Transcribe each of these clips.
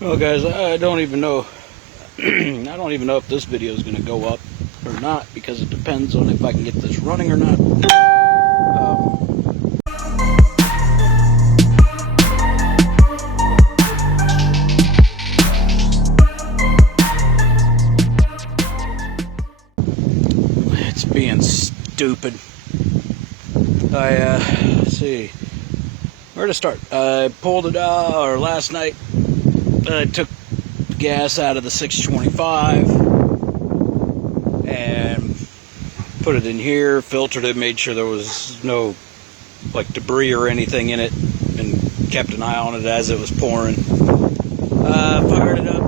Well, guys, I don't even know. I don't even know if this video is going to go up or not, because it depends on if I can get this running or not. It's being stupid. Let's see where to start. I pulled it out, or last night I took gas out of the 625 and put it in here, filtered it, made sure there was no like debris or anything in it, and kept an eye on it as it was pouring. Fired it up,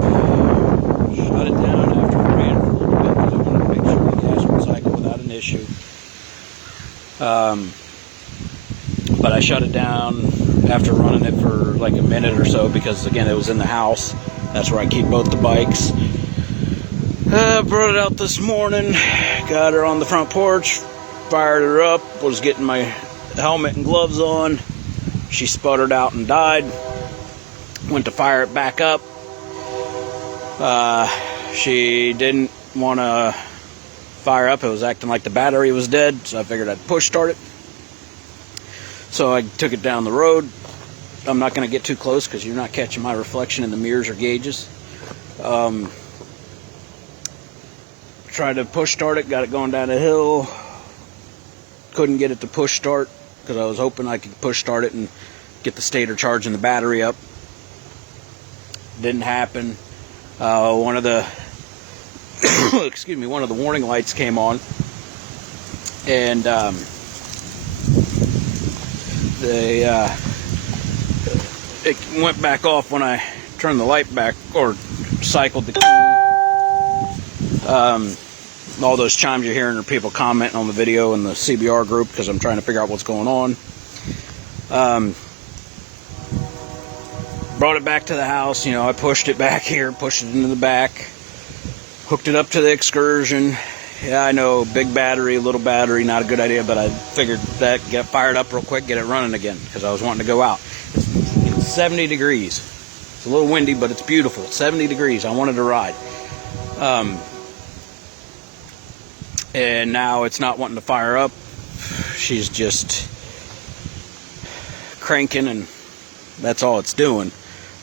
shut it down after it ran for a little bit because I wanted to make sure the gas would cycle without an issue. But I shut it down after running it for like a minute or so because, again, it was in the house. That's where I keep both the bikes. Brought it out this morning, got her on the front porch, fired her up, was getting my helmet and gloves on. She sputtered out and died. Went to fire it back up. She didn't want to fire up. It was acting like the battery was dead, so I figured I'd push start it. So I took it down the road. I'm not going to get too close because you're not catching my reflection in the mirrors or gauges. Tried to push start it, got it going down a hill. Couldn't get it to push start because I was hoping I could push start it and get the stator charging the battery up. Didn't happen. One of the excuse me, one of the warning lights came on, and it went back off when I turned the light back or cycled the key. All those chimes you're hearing are people commenting on the video in the CBR group because I'm trying to figure out what's going on. Brought it back to the house. You know, I pushed it back here, pushed it into the back, hooked it up to the Excursion. Yeah, I know, big battery, little battery, not a good idea, but I figured that, get fired up real quick, get it running again, because I was wanting to go out. It's 70 degrees. It's a little windy, but it's beautiful. 70 degrees. I wanted to ride. And now it's not wanting to fire up. She's just cranking, and that's all it's doing.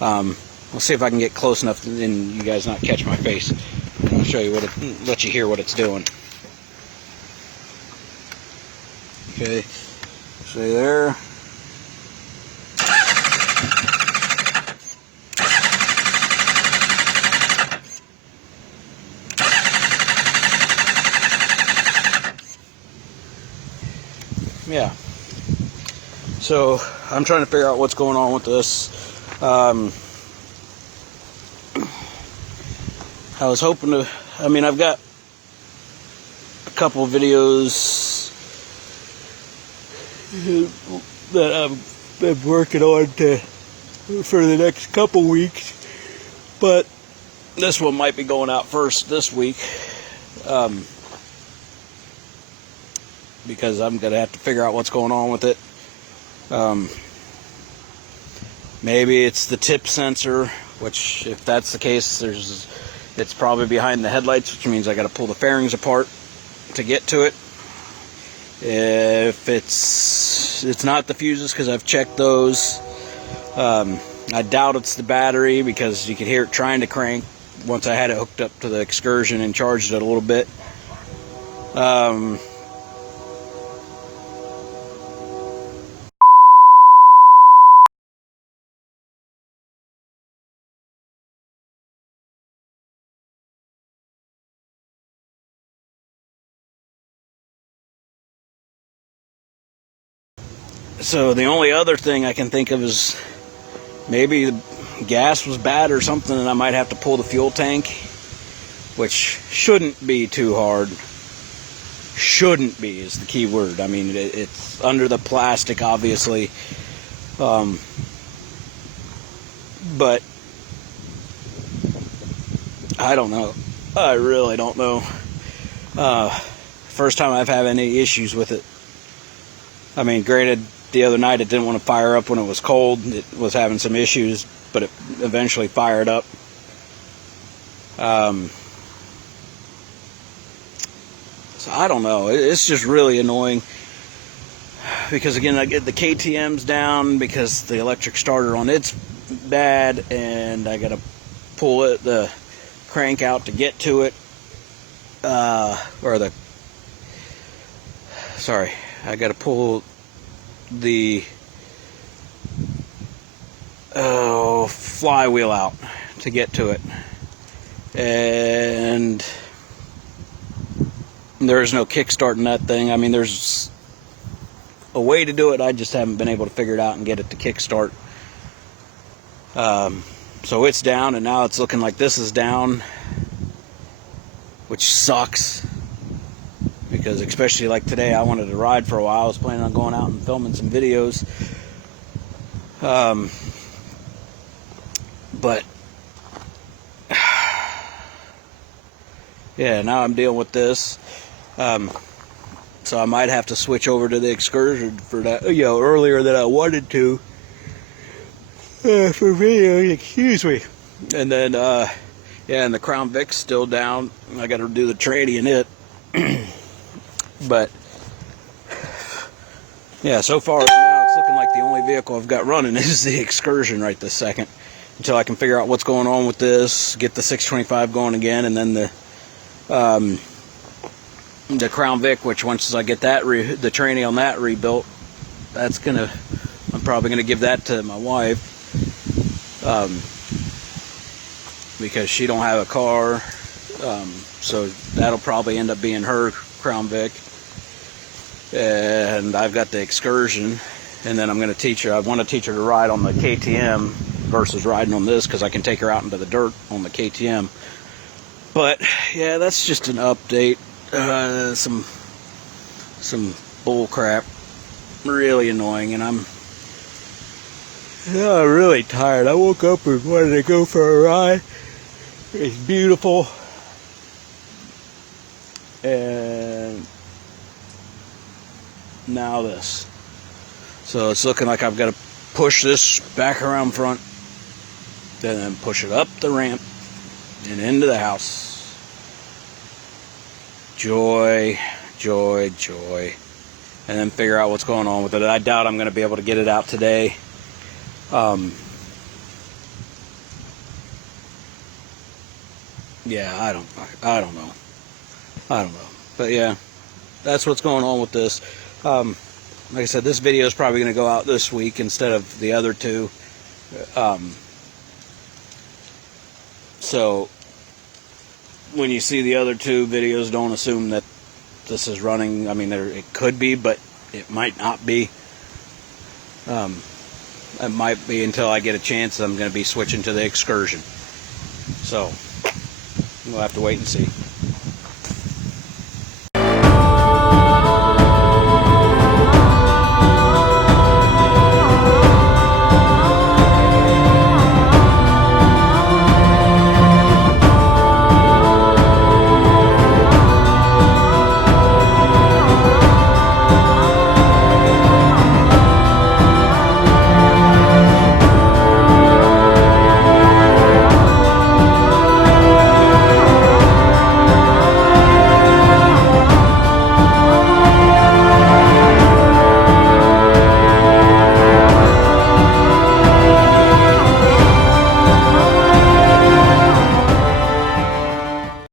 We'll see if I can get close enough and you guys not catch my face. And I'll show you what let you hear what it's doing. Okay, stay there. Yeah. So I'm trying to figure out what's going on with this. I was hoping to, I've got a couple of videos that I've been working on for the next couple weeks, but this one might be going out first this week, because I'm going to have to figure out what's going on with it. Maybe it's the tip sensor, which, if that's the case, it's probably behind the headlights, which means I got to pull the fairings apart to get to it. If it's not the fuses, because I've checked those. I doubt it's the battery because you could hear it trying to crank once I had it hooked up to the Excursion and charged it a little bit. So the only other thing I can think of is maybe the gas was bad or something, and I might have to pull the fuel tank, which shouldn't be too hard. Shouldn't be is the key word. I mean, it's under the plastic, obviously, but I don't know. I really don't know. First time I've had any issues with it. Granted, the other night it didn't want to fire up when it was cold. It was having some issues, but eventually fire it up. So I don't know. It's just really annoying because, again, I get the KTM's down because the electric starter on it's bad, and I gotta pull the crank out to get to it. I gotta pull the flywheel out to get to it, and there's no kickstart in that thing. I mean, there's a way to do it, I just haven't been able to figure it out and get it to kickstart. So it's down, and now it's looking like this is down, which sucks, because especially like today, I wanted to ride for a while. I was planning on going out and filming some videos, but yeah, now I'm dealing with this. So I might have to switch over to the Excursion for that, earlier than I wanted to, for video, excuse me. And then, and the Crown Vic's still down. I got to do the tranny in it. But, yeah, so far now it's looking like the only vehicle I've got running is the Excursion right this second, until I can figure out what's going on with this, get the 625 going again, and then the Crown Vic, which once I get that the tranny on that rebuilt, I'm probably gonna give that to my wife, because she don't have a car, so that'll probably end up being her Crown Vic, and I've got the Excursion, and then I'm gonna teach her. I want to teach her to ride on the KTM versus riding on this, because I can take her out into the dirt on the KTM. But yeah, that's just an update. Some bull crap, really annoying, and I'm really tired. I woke up and wanted to go for a ride. It's beautiful, and now this. So it's looking like I've got to push this back around front, and then push it up the ramp and into the house. Joy, joy, joy. And then figure out what's going on with it. I doubt I'm going to be able to get it out today. Yeah, I don't know. But yeah, that's what's going on with this. Like I said, this video is probably going to go out this week instead of the other two. So when you see the other two videos, don't assume that this is running. I mean, it could be, but it might not be. It might be until I get a chance. I'm going to be switching to the Excursion. So we'll have to wait and see.